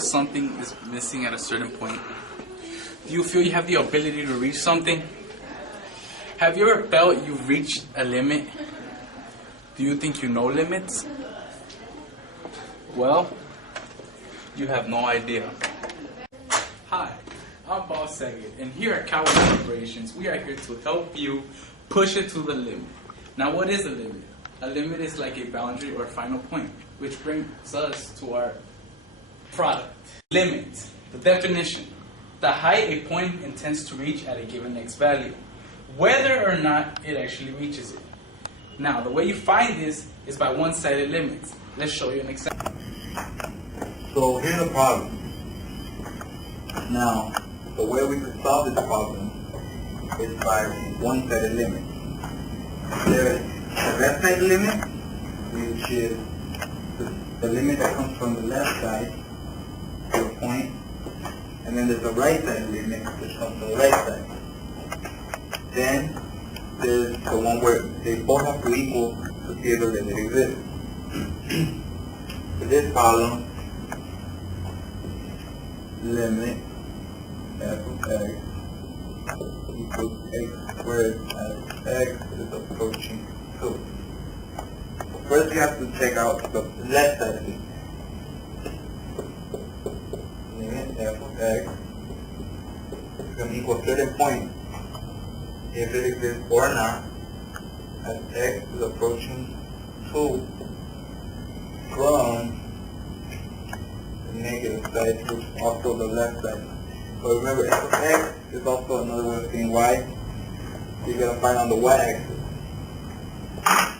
feel something is missing at a certain point? Do you feel you have the ability to reach something? Have you ever felt you've reached a limit? Do you think you know limits? Well, you have no idea. Hi, I'm Boss Saget, and here at Cowboy Operations, we are here to help you push it to the limit. Now, what is a limit? A limit is like a boundary or final point, which brings us to our product. Limit, the definition, the height a point intends to reach at a given x value, whether or not it actually reaches it. Now, the way you find this is by one-sided limits. Let's show you an example. So here's the problem. Now, the way we could solve this problem is by one-sided limit. There's the left-sided limit, which is the limit that comes from the left side to a point, and then there's the right-sided limit, which comes from the right side. Then there's the one where they both have to equal to see if the limit exists. For this problem, limit f of x equals x squared as x is approaching 2. First you have to check out the left side of it. Limit f of x is going to equal a certain point if it exists or not as x is approaching 2 from the negative side, which is also the left side. So remember, f of x is also another way of saying y. So you're going to find on the y-axis.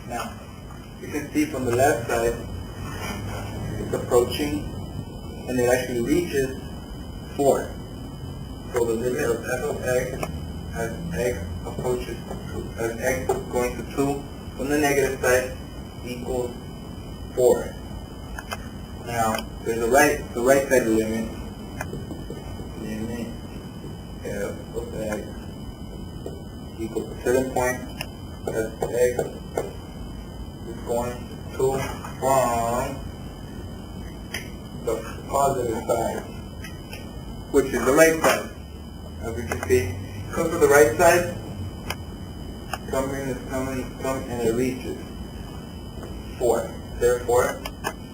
Now, you can see from the left side, it's approaching, and it actually reaches 4. So the limit of f of x as x approaches to, as x is going to 2 from the negative side equals 4. Now, there's the right side limit. Limit f of x equals a certain point as x is going to from the positive side, which is the right side. As we can see, comes to the right side, coming, and it reaches 4. Therefore,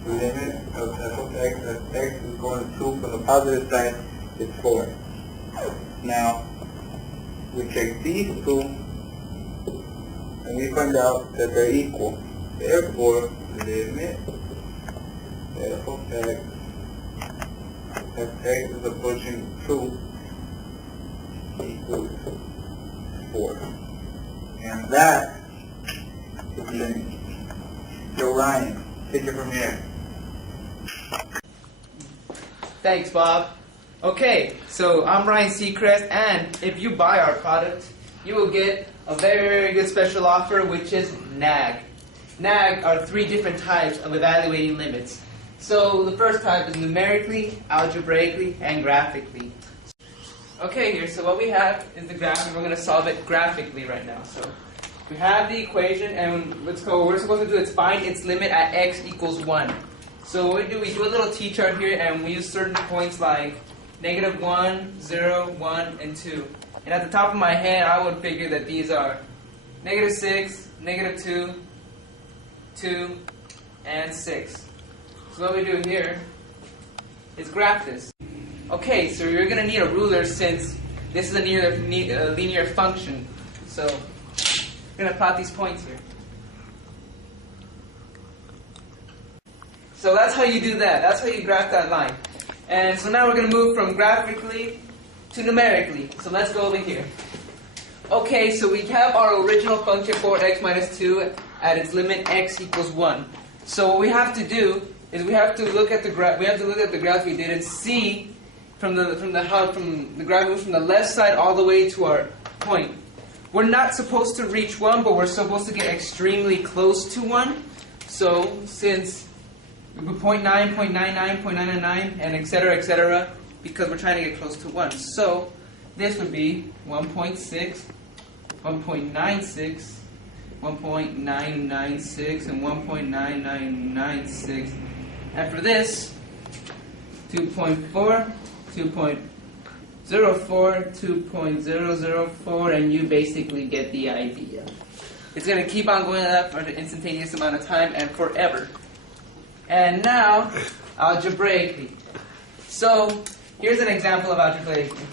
the limit of f of x as x is going to 2 from the positive side is 4. Now, we take these two, and we find out that they're equal. Therefore, limit f of x as x is approaching 2 equals 4. And that is limit. So Ryan, take it from here. Thanks, Bob. Okay, so I'm Ryan Seacrest, and if you buy our product, you will get a very, very good special offer, which is NAG. NAG are 3 different types of evaluating limits. So the first type is numerically, algebraically, and graphically. Okay, here, so what we have is the graph, and we're going to solve it graphically right now. So we have the equation, and let's go. What we're supposed to do is find its limit at x equals 1. So what we do a little t-chart here, and we use certain points like -1, 0, 1, and 2. And at the top of my head, I would figure that these are -6, -2, 2, and 6. So what we do here is graph this. Okay, so you're going to need a ruler since this is a linear function. So we're going to plot these points here. So that's how you do that. That's how you graph that line. And so now we're going to move from graphically to numerically. So let's go over here. Okay, so we have our original function 4x minus 2 at its limit x equals 1. So what we have to do is we have to look at the graph. We have to look at the graph we did and see from the graph moves from the left side all the way to our point. We're not supposed to reach 1, but we're supposed to get extremely close to 1. So since 0.9, 0.99, 0.999, and etc., because we're trying to get close to 1. So this would be 1.6, 1.96, 1.996, and 1.9996. And for this 2.4, 2.04, 2.004, and you basically get the idea. It's going to keep on going up for an instantaneous amount of time and forever. And now, algebraically. So, here's an example of algebraically.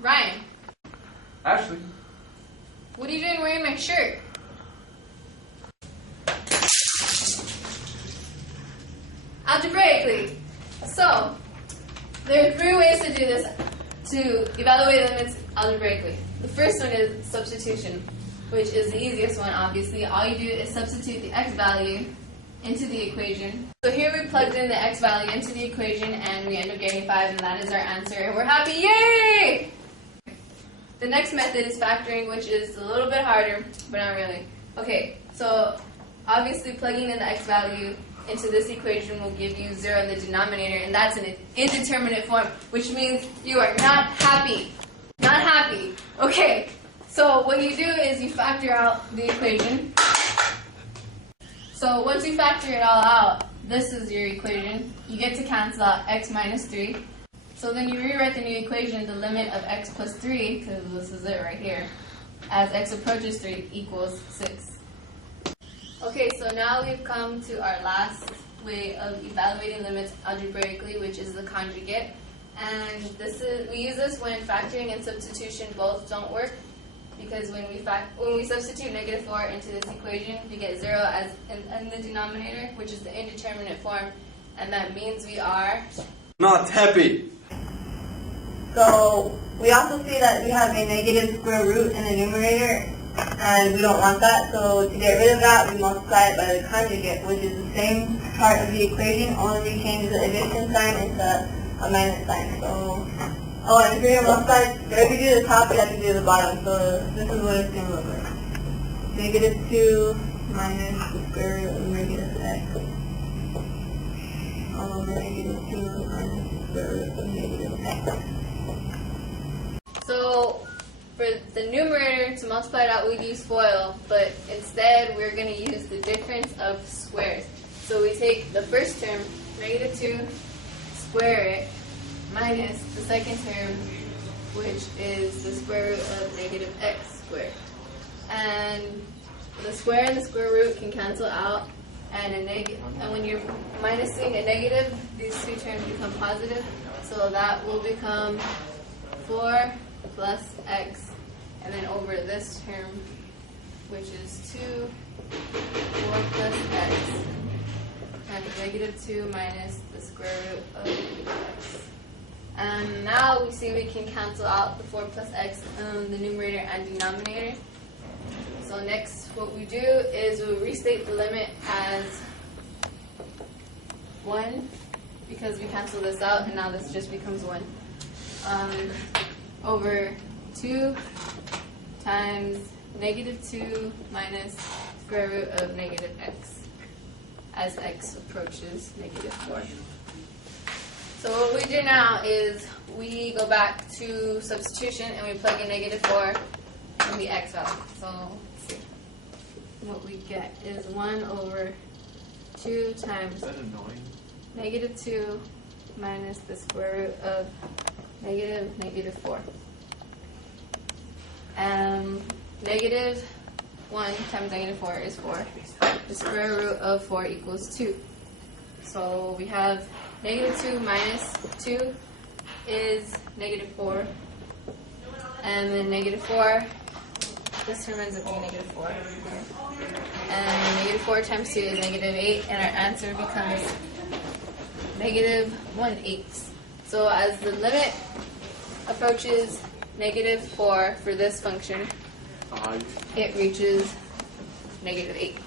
Ryan, Ashley. what are you doing wearing my shirt? Algebraically. So, there are 3 ways to do this, to evaluate limits algebraically. The first one is substitution, which is the easiest one, obviously. All you do is substitute the x value into the equation. So here we plugged in the x value into the equation, and we end up getting 5, and that is our answer, and we're happy, yay! The next method is factoring, which is a little bit harder, but not really. Okay, so obviously plugging in the x value into this equation will give you 0 in the denominator, and that's an indeterminate form, which means you are not happy. Not happy. Okay, so what you do is you factor out the equation. So once you factor it all out, this is your equation. You get to cancel out x minus 3. So then you rewrite the new equation, the limit of x plus 3, because this is it right here, as x approaches 3 equals 6. Okay, so now we've come to our last way of evaluating limits algebraically, which is the conjugate. And we use this when factoring and substitution both don't work, because when we substitute negative 4 into this equation, we get 0 as in the denominator, which is the indeterminate form, and that means we are not happy. So we also see that we have a negative square root in the numerator, and we don't want that. So to get rid of that, we multiply it by the conjugate, which is the same part of the equation, only we change the addition sign into a minus sign. So, oh, and if you're going to multiply, if you do the top, you have to do the bottom. So this is what it's going to look like. Negative 2 minus the square root of negative x. All over negative 2 minus the square root of negative x. So for the numerator, to multiply it out, we'd use FOIL, but instead we're going to use the difference of squares. So we take the first term, negative 2, square it, minus the second term, which is the square root of negative x squared. And the square and the square root can cancel out, and when you're minusing a negative, these two terms become positive, so that will become 4 plus x, and then over this term, which is 2, 4 plus x, and negative 2 minus the square root of negative x. And now we see we can cancel out the 4 plus x in the numerator and denominator. So next, what we do is we'll restate the limit as 1, because we cancel this out, and now this just becomes 1. Over 2 times negative 2 minus square root of negative x, as x approaches negative 4. So what we do now is we go back to substitution and we plug in negative 4 in the x value. So let's see. What we get is 1 over 2 times negative 2 minus the square root of negative 4. Negative 1 times negative 4 is 4. The square root of 4 equals 2. So we have negative 2 minus 2 is negative 4. And then negative 4, this term ends up being negative 4. Okay. And negative 4 times 2 is negative 8, and our answer becomes negative 1/8. So as the limit approaches negative 4 for this function, it reaches negative 8.